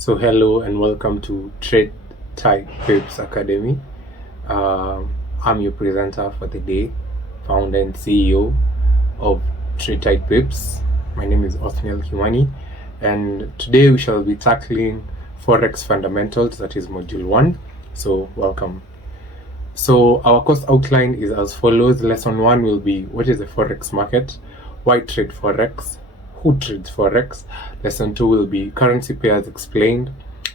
So hello and welcome to Trade Type Pips Academy. I'm your presenter for the day, founder and CEO of Trade Type Pips. My name is Othniel Kimani, and today we shall be tackling Forex fundamentals, that is module 1. So welcome. So our course outline is as follows. Lesson 1 will be what is the Forex market, why trade Forex, who trades Forex. Lesson 2 will be currency pairs explained,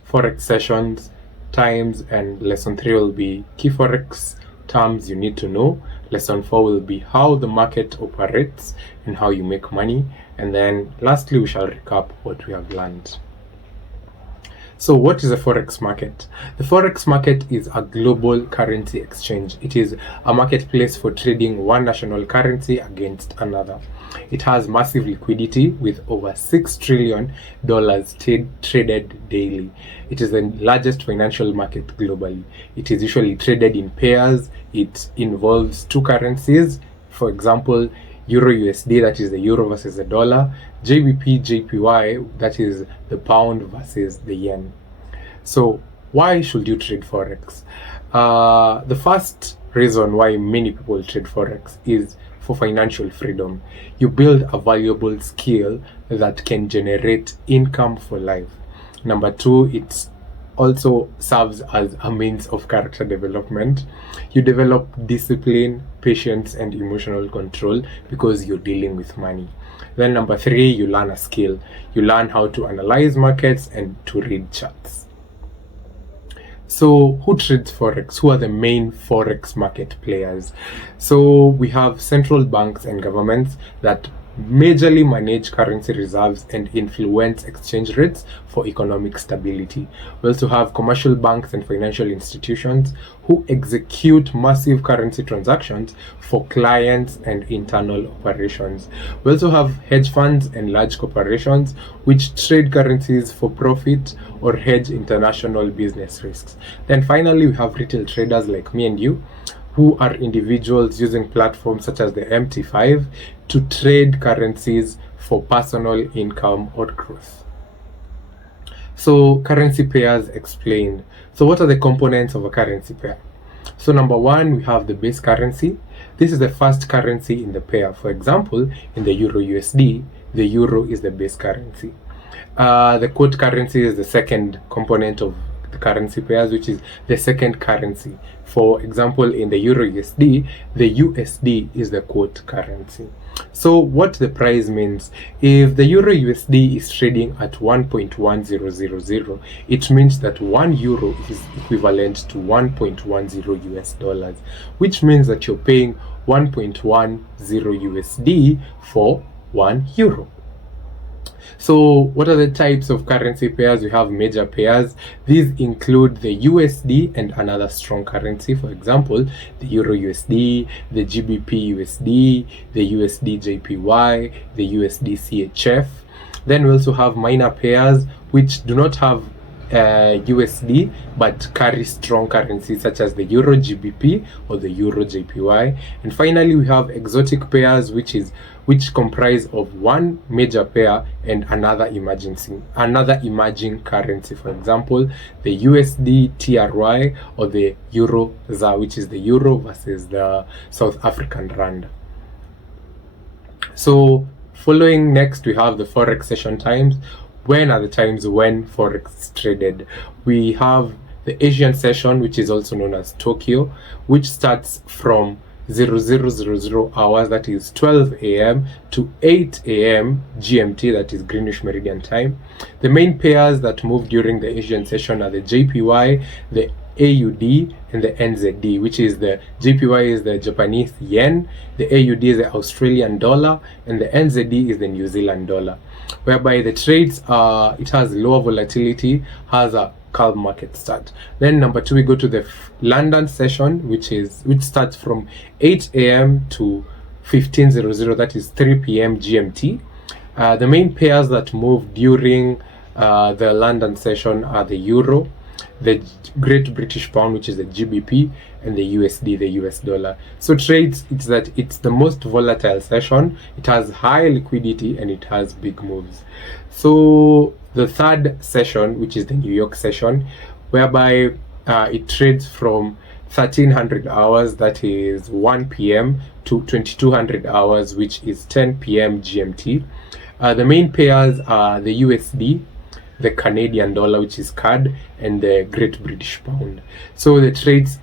Forex sessions, times, and lesson 3 will be key Forex terms you need to know. Lesson 4 will be how the market operates and how you make money. And then lastly, we shall recap what we have learned. So what is a Forex market? The Forex market is a global currency exchange. It is a marketplace for trading one national currency against another. It has massive liquidity with over $6 trillion traded daily. It is the largest financial market globally. It is usually traded in pairs. It involves two currencies. For example, Euro USD, that is the euro versus the dollar, JBP JPY, that is the pound versus the yen. So why should you trade Forex? The first reason why many people trade Forex is for financial freedom. You build a valuable skill that can generate income for life. Number 2, it's also serves as a means of character development. You develop discipline, patience, and emotional control because you're dealing with money. Then number 3, you learn a skill. You learn how to analyze markets and to read charts. So who trades Forex? Who are the main Forex market players? So we have central banks and governments that majorly manage currency reserves and influence exchange rates for economic stability. We also have commercial banks and financial institutions who execute massive currency transactions for clients and internal operations. We also have hedge funds and large corporations which trade currencies for profit or hedge international business risks. Then finally, we have retail traders like me and you, who are individuals using platforms such as the MT5 to trade currencies for personal income or growth. So currency pairs explained. So what are the components of a currency pair? So number 1, we have the base currency. This is the first currency in the pair. For example, in the Euro USD, the euro is the base currency. The quote currency is the second component of the currency pairs, which is the second currency. For example, in the Euro USD, the USD is the quote currency. So what the price means, if the Euro USD is trading at 1.1000, it means that 1 euro is equivalent to 1.10 US dollars, which means that you're paying 1.10 USD for 1 euro. So what are the types of currency pairs? We have major pairs. These include the USD and another strong currency. For example, the Euro USD, the GBP USD, the USD JPY, the USD CHF. Then we also have minor pairs which do not have USD but carry strong currencies such as the Euro GBP or the Euro JPY. And finally, we have exotic pairs which comprise of one major pair and another emerging currency. For example, the USD TRY or the Euro ZAR, which is the euro versus the South African rand. So following next, we have the Forex session times. When are the times when Forex is traded? We have the Asian session, which is also known as Tokyo, which starts from 0000 hours, that is 12 a.m. to 8 a.m. GMT, that is Greenwich Meridian Time. The main pairs that move during the Asian session are the JPY, the AUD, and the NZD, which is the JPY is the Japanese yen, the AUD is the Australian dollar, and the NZD is the New Zealand dollar. Whereby the trades it has lower volatility, has a calm market start. Then number 2, we go to the London session, which starts from 8 a.m. to 15:00, that is 3 p.m. GMT. The main pairs that move during the London session are the euro, the Great British Pound, which is the GBP, and the USD, the US dollar. So trades, it's the most volatile session. It has high liquidity and it has big moves. So the third session, which is the New York session, whereby it trades from 1300 hours, that is 1 p.m. to 2200 hours, which is 10 p.m. GMT. The main pairs are the USD, the Canadian dollar, which is CAD, and the Great British Pound. So the trades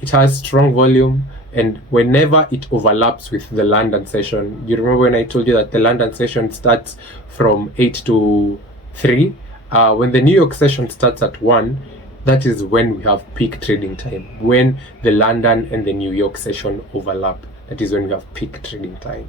it has strong volume, and whenever it overlaps with the London session, you remember when I told you that the London session starts from 8 to 3? When the New York session starts at 1, that is when we have peak trading time. When the London and the New York session overlap, that is when we have peak trading time.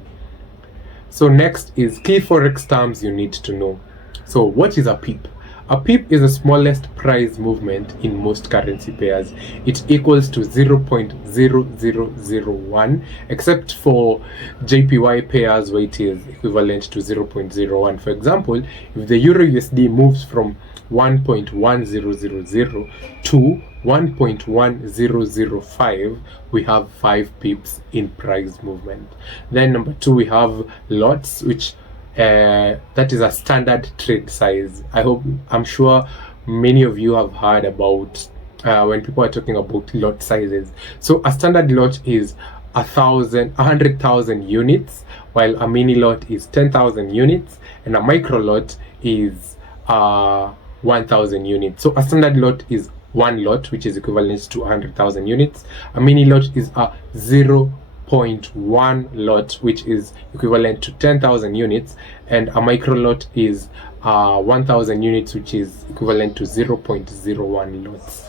So next is key Forex terms you need to know. So what is a pip? A pip is the smallest price movement in most currency pairs. It equals to 0.0001, except for JPY pairs where it is equivalent to 0.01. For example, if the Euro USD moves from 1.1000 to 1.1005, we have 5 pips in price movement. Then number 2, we have lots, which that is a standard trade size. I'm sure many of you have heard about when people are talking about lot sizes. So a standard lot is 100,000 units, while a mini lot is 10,000 units, and a micro lot is 1,000 units. So a standard lot is one lot, which is equivalent to 100,000 units. A mini lot is a 0.1 lot, which is equivalent to 10,000 units, and a micro lot is 1,000 units, which is equivalent to 0.01 lots.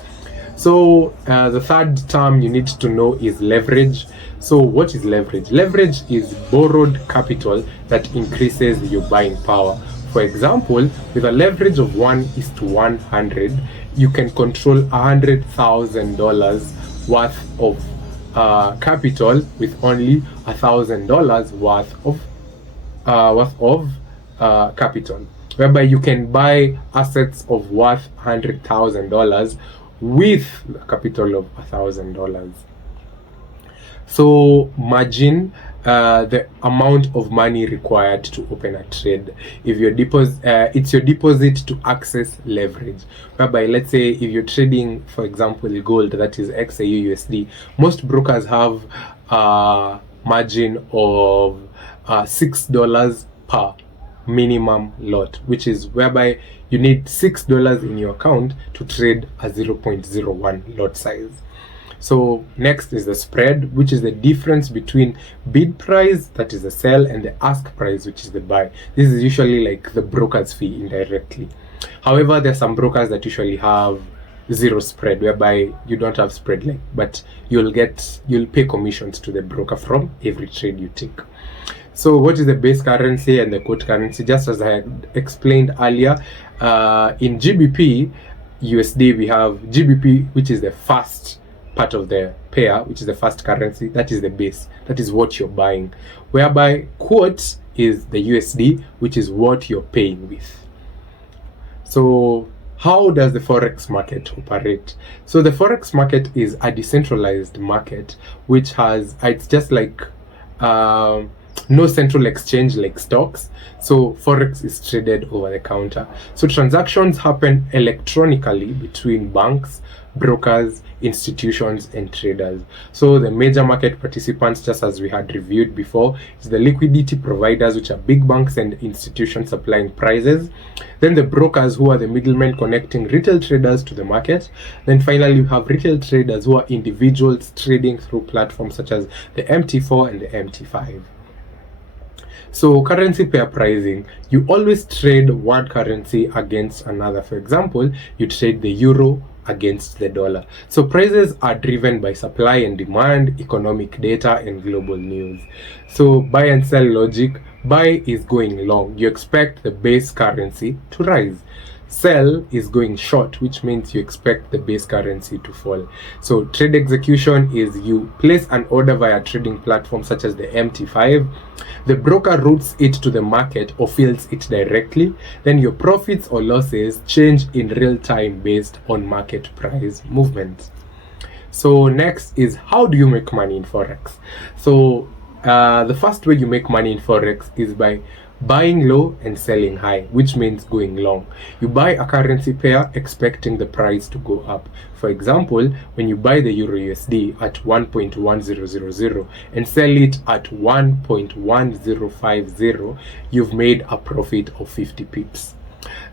So the third term you need to know is leverage. So what is leverage? Leverage is borrowed capital that increases your buying power. For example, with a leverage of 1:100, you can control $100,000 worth of capital with only $1,000 worth of capital, whereby you can buy assets of worth $100,000 with a capital of $1,000. So margin, the amount of money required to open a trade. If your it's your deposit to access leverage, whereby let's say if you're trading, for example, gold, that is XAU USD, most brokers have a margin of $6 per minimum lot, which is whereby you need $6 in your account to trade a 0.01 lot size. So next is the spread, which is the difference between bid price, that is the sell, and the ask price, which is the buy. This is usually like the broker's fee indirectly. However, there are some brokers that usually have zero spread, whereby you don't have spread, but you'll pay commissions to the broker from every trade you take. So what is the base currency and the quote currency? Just as I had explained earlier, in GBP USD, we have GBP, which is the first part of the pair, which is the first currency. That is the base, that is what you're buying, whereby quote is the USD, which is what you're paying with. So how does the Forex market operate? So the Forex market is a decentralized market, which it's just like no central exchange like stocks. So Forex is traded over the counter. So transactions happen electronically between banks, brokers, institutions, and traders. So the major market participants, just as we had reviewed before, is the liquidity providers, which are big banks and institutions supplying prices. Then the brokers, who are the middlemen connecting retail traders to the market. Then finally, you have retail traders, who are individuals trading through platforms such as the MT4 and the MT5. So currency pair pricing, you always trade one currency against another. For example, you trade the euro against the dollar. So prices are driven by supply and demand, economic data, and global news. So buy and sell logic: buy is going long, you expect the base currency to rise. Sell is going short, which means you expect the base currency to fall. So trade execution is you place an order via trading platforms such as the MT5. The broker routes it to the market or fills it directly. Then your profits or losses change in real time based on market price movements. So next is, how do you make money in Forex? So the first way you make money in Forex is by Buying low and selling high, which means going long. You buy a currency pair expecting the price to go up. For example, when you buy the Euro USD at 1.1000 and sell it at 1.1050, you've made a profit of 50 pips.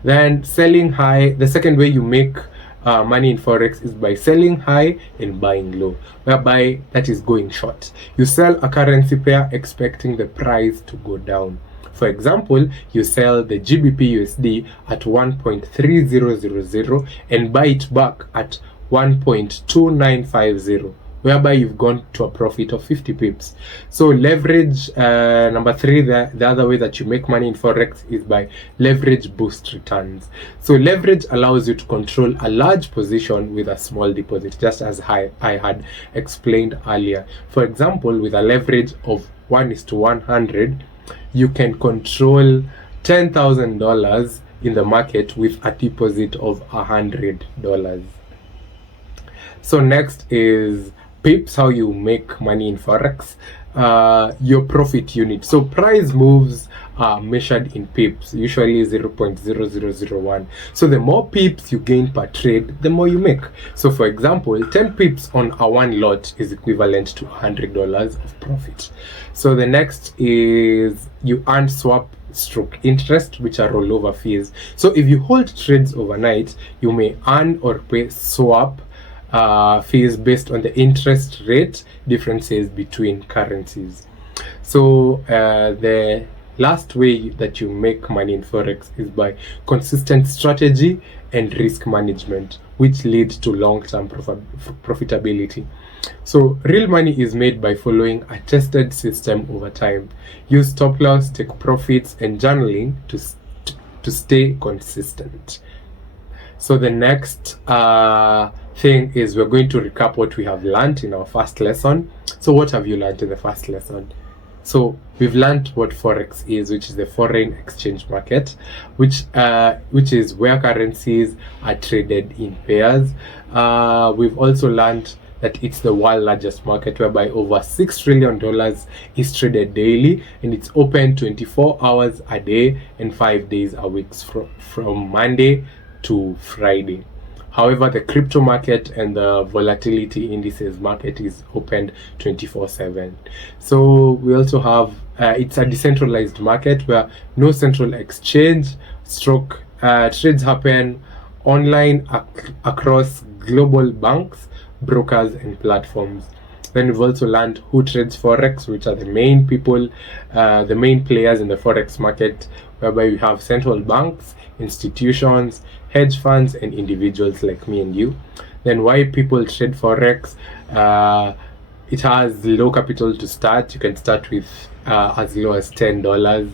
Then selling high, the second way you make money in Forex is by selling high and buying low, whereby that is going short. You sell a currency pair expecting the price to go down. For example, you sell the GBP USD at 1.3000 and buy it back at 1.2950, whereby you've gone to a profit of 50 pips. So leverage, number three, the other way that you make money in Forex is by leverage boost returns. So leverage allows you to control a large position with a small deposit, just as I had explained earlier. For example, with a leverage of 1:100, you can control $10,000 in the market with a deposit of $100. So next is pips, how you make money in Forex. Your profit unit. So price moves are measured in pips, usually 0.0001. So the more pips you gain per trade, the more you make. So for example, 10 pips on a one lot is equivalent to $100 of profit. So the next is you earn swap stroke interest, which are rollover fees. So if you hold trades overnight, you may earn or pay swap fees based on the interest rate differences between currencies. So the last way that you make money in Forex is by consistent strategy and risk management, which leads to long-term profitability. So real money is made by following a tested system over time. Use stop loss, take profits, and journaling to stay consistent. So the next thing is we're going to recap what we have learned in our first lesson. So what have you learned in the first lesson? So we've learned what Forex is, which is the foreign exchange market, which is where currencies are traded in pairs. We've also learned that it's the world's largest market, whereby over $6 trillion is traded daily, and it's open 24 hours a day and 5 days a week from Monday to Friday. However, the crypto market and the volatility indices market is opened 24/7. So we also have it's a decentralized market where no central exchange trades happen online across global banks, brokers, and platforms. Then we've also learned who trades Forex, which are the main people, the main players in the Forex market, whereby we have central banks, institutions, hedge funds, and individuals like me and you. Then why people trade Forex. It has low capital to start. You can start with as low as $10.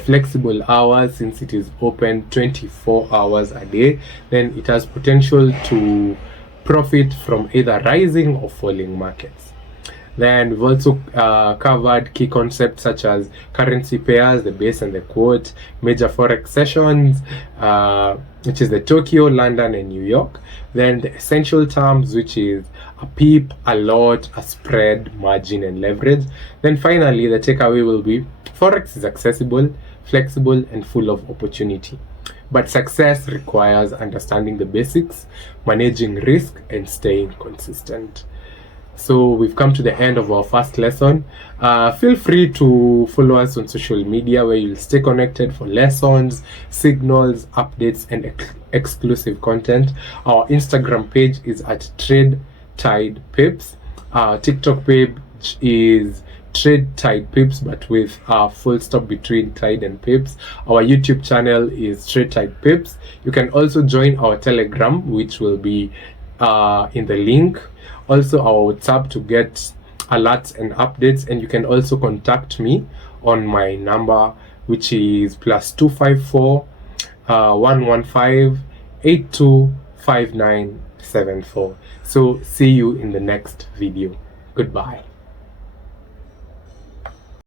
Flexible hours, since it is open 24 hours a day. Then it has potential to profit from either rising or falling markets. Then we've also covered key concepts such as currency pairs, the base and the quote, major Forex sessions, which is the Tokyo, London, and New York. Then the essential terms, which is a pip, a lot, a spread, margin, and leverage. Then finally, the takeaway will be Forex is accessible, flexible, and full of opportunity. But success requires understanding the basics, managing risk, and staying consistent. So we've come to the end of our first lesson. Feel free to follow us on social media, where you'll stay connected for lessons, signals, updates, and exclusive content. Our Instagram page is at Trade Tide Pips. Our TikTok page is Trade Tide Pips, but with a full stop between Tide and Pips. Our YouTube channel is Trade Tide Pips. You can also join our Telegram, which will be in the link. Also our WhatsApp to get alerts and updates, and you can also contact me on my number, which is +254 115 825974. So see you in the next video. Goodbye.